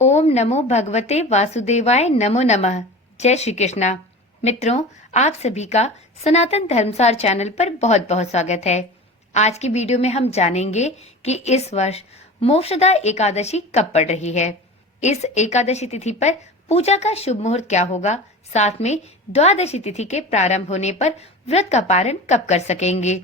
ओम नमो भगवते वासुदेवाय नमो नमः। जय श्री कृष्णा। मित्रों, आप सभी का सनातन धर्मसार चैनल पर बहुत बहुत स्वागत है। आज की वीडियो में हम जानेंगे कि इस वर्ष मोक्षदा एकादशी कब पड़ रही है। इस एकादशी तिथि पर पूजा का शुभ मुहूर्त क्या होगा, साथ में द्वादशी तिथि के प्रारंभ होने पर व्रत का पारण कब कर सकेंगे।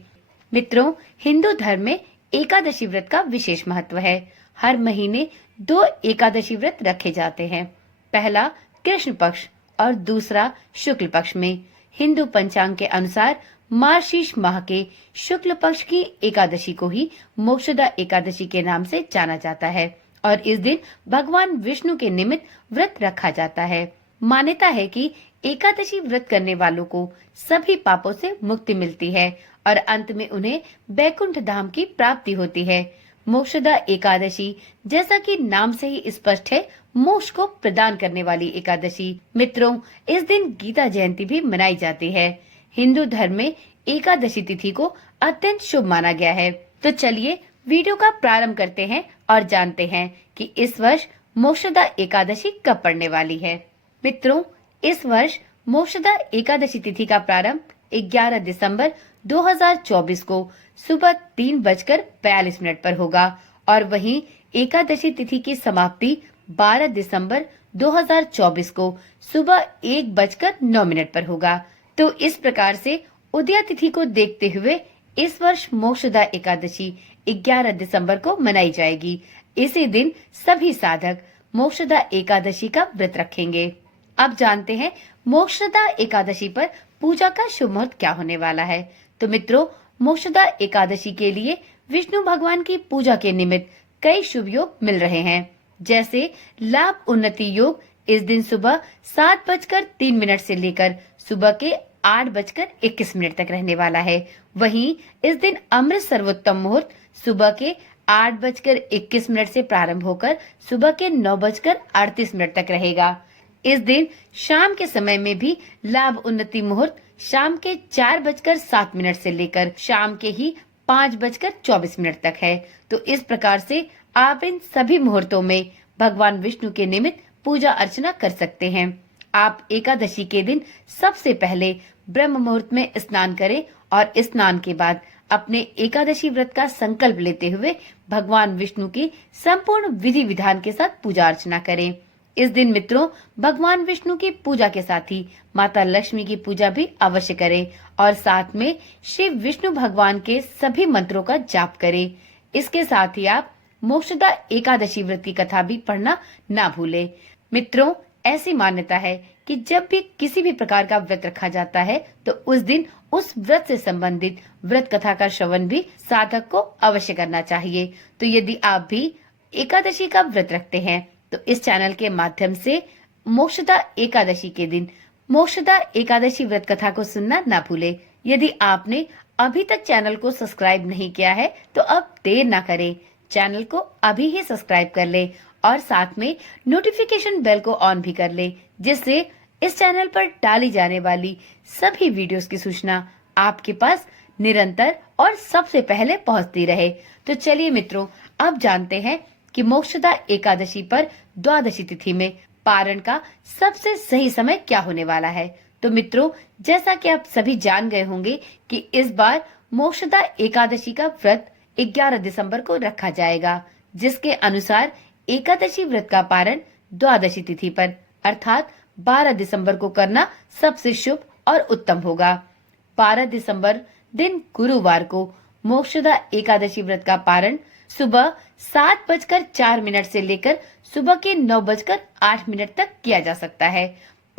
मित्रों, हिंदू धर्म में एकादशी व्रत का विशेष महत्व है। हर महीने 2 एकादशी व्रत रखे जाते हैं। पहला कृष्ण पक्ष और दूसरा शुक्ल पक्ष में। हिंदू पंचांग के अनुसार मार्गशीर्ष माह के शुक्ल पक्ष की एकादशी को ही मोक्षदा एकादशी के नाम से जाना जाता है और इस दिन भगवान विष्णु के निमित्त व्रत रखा जाता है। मान्यता है कि एकादशी व्रत करने वालों को सभी पापों से मुक्ति मिलती है और अंत में उन्हें बैकुंठ धाम की प्राप्ति होती है। मोक्षदा एकादशी, जैसा कि नाम से ही स्पष्ट है, मोक्ष को प्रदान करने वाली एकादशी। मित्रों, इस दिन गीता जयंती भी मनाई जाती है। हिंदू धर्म में एकादशी तिथि को अत्यंत शुभ माना गया है। तो चलिए वीडियो का प्रारंभ करते हैं और जानते हैं कि इस वर्ष मोक्षदा एकादशी कब पड़ने वाली है। मित्रों, इस वर्ष मोक्षदा एकादशी तिथि का प्रारंभ 11 दिसंबर 2024 को सुबह 3:42 पर होगा और वहीं एकादशी तिथि की समाप्ति 12 दिसंबर 2024 को सुबह 1:09 पर होगा। तो इस प्रकार से उदया तिथि को देखते हुए इस वर्ष मोक्षदा एकादशी 11 दिसंबर को मनाई जाएगी। इसी दिन सभी साधक मोक्षदा एकादशी का व्रत रखेंगे। अब जानते हैं मोक्षदा एकादशी पर पूजा का शुभ मुहूर्त क्या होने वाला है। तो मित्रों, मोक्षदा एकादशी के लिए विष्णु भगवान की पूजा के निमित्त कई शुभ योग मिल रहे हैं। जैसे लाभ उन्नति योग इस दिन सुबह 7:03 से लेकर सुबह के 8:21 तक रहने वाला है। वहीं इस दिन अमृत सर्वोत्तम मुहूर्त सुबह के 8:21 से प्रारंभ होकर सुबह के 9:38 तक रहेगा। इस दिन शाम के समय में भी लाभ उन्नति मुहूर्त शाम के 4:07 से लेकर शाम के ही 5:24 तक है। तो इस प्रकार से आप इन सभी मुहूर्तों में भगवान विष्णु के निमित्त पूजा अर्चना कर सकते हैं। आप एकादशी के दिन सबसे पहले ब्रह्म मुहूर्त में स्नान करें और स्नान के बाद अपने एकादशी व्रत का संकल्प लेते हुए भगवान विष्णु की संपूर्ण विधि विधान के साथ पूजा अर्चना करें। इस दिन मित्रों, भगवान विष्णु की पूजा के साथ ही माता लक्ष्मी की पूजा भी अवश्य करें और साथ में श्री विष्णु भगवान के सभी मंत्रों का जाप करें। इसके साथ ही आप मोक्षदा एकादशी व्रत की कथा भी पढ़ना ना भूलें। मित्रों, ऐसी मान्यता है कि जब भी किसी भी प्रकार का व्रत रखा जाता है तो उस दिन उस व्रत से संबंधित व्रत कथा का श्रवण भी साधक को अवश्य करना चाहिए। तो यदि आप भी एकादशी का व्रत रखते हैं तो इस चैनल के माध्यम से मोक्षदा एकादशी के दिन मोक्षदा एकादशी व्रत कथा को सुनना ना भूले। यदि आपने अभी तक चैनल को सब्सक्राइब नहीं किया है तो अब देर ना करें, चैनल को अभी ही सब्सक्राइब कर ले और साथ में नोटिफिकेशन बेल को ऑन भी कर ले, जिससे इस चैनल पर डाली जाने वाली सभी वीडियोस की सूचना आपके पास निरंतर और सबसे पहले पहुंचती रहे। तो चलिए मित्रों, अब जानते हैं कि मोक्षदा एकादशी पर द्वादशी तिथि में पारण का सबसे सही समय क्या होने वाला है। तो मित्रों, जैसा कि आप सभी जान गए होंगे कि इस बार मोक्षदा एकादशी का व्रत 11 दिसंबर को रखा जाएगा, जिसके अनुसार एकादशी व्रत का पारण द्वादशी तिथि पर अर्थात 12 दिसंबर को करना सबसे शुभ और उत्तम होगा। 12 दिसंबर दिन गुरुवार को मोक्षदा एकादशी व्रत का पारण सुबह 7:04 से लेकर सुबह के 9:08 तक किया जा सकता है।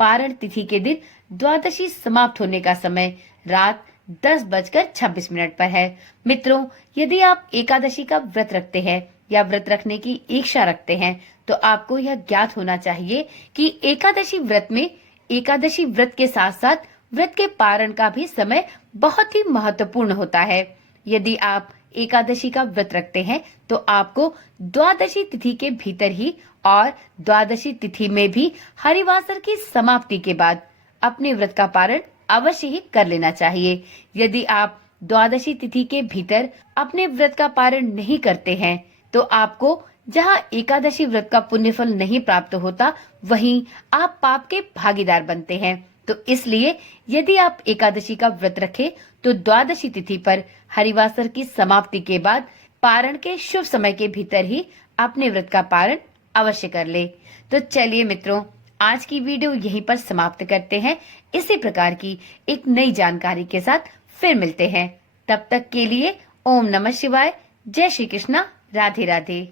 पारण तिथि के दिन द्वादशी समाप्त होने का समय रात 10:26 पर है। मित्रों, यदि आप एकादशी का व्रत रखते हैं या व्रत रखने की इच्छा रखते हैं तो आपको यह ज्ञात होना चाहिए कि एकादशी व्रत में एकादशी व्रत के साथ साथ व्रत के पारण का भी समय बहुत ही महत्वपूर्ण होता है। यदि आप एकादशी का व्रत रखते हैं तो आपको द्वादशी तिथि के भीतर ही और द्वादशी तिथि में भी हरिवासर की समाप्ति के बाद अपने व्रत का पारण अवश्य ही कर लेना चाहिए। यदि आप द्वादशी तिथि के भीतर अपने व्रत का पारण नहीं करते हैं तो आपको जहाँ एकादशी व्रत का पुण्य फल नहीं प्राप्त होता, वहीं आप पाप के भागीदार बनते हैं। तो इसलिए यदि आप एकादशी का व्रत रखें तो द्वादशी तिथि पर हरिवासर की समाप्ति के बाद पारण के शुभ समय के भीतर ही अपने व्रत का पारण अवश्य कर ले। तो चलिए मित्रों, आज की वीडियो यहीं पर समाप्त करते हैं। इसी प्रकार की एक नई जानकारी के साथ फिर मिलते हैं। तब तक के लिए ओम नमः शिवाय, जय श्री कृष्णा, राधे राधे।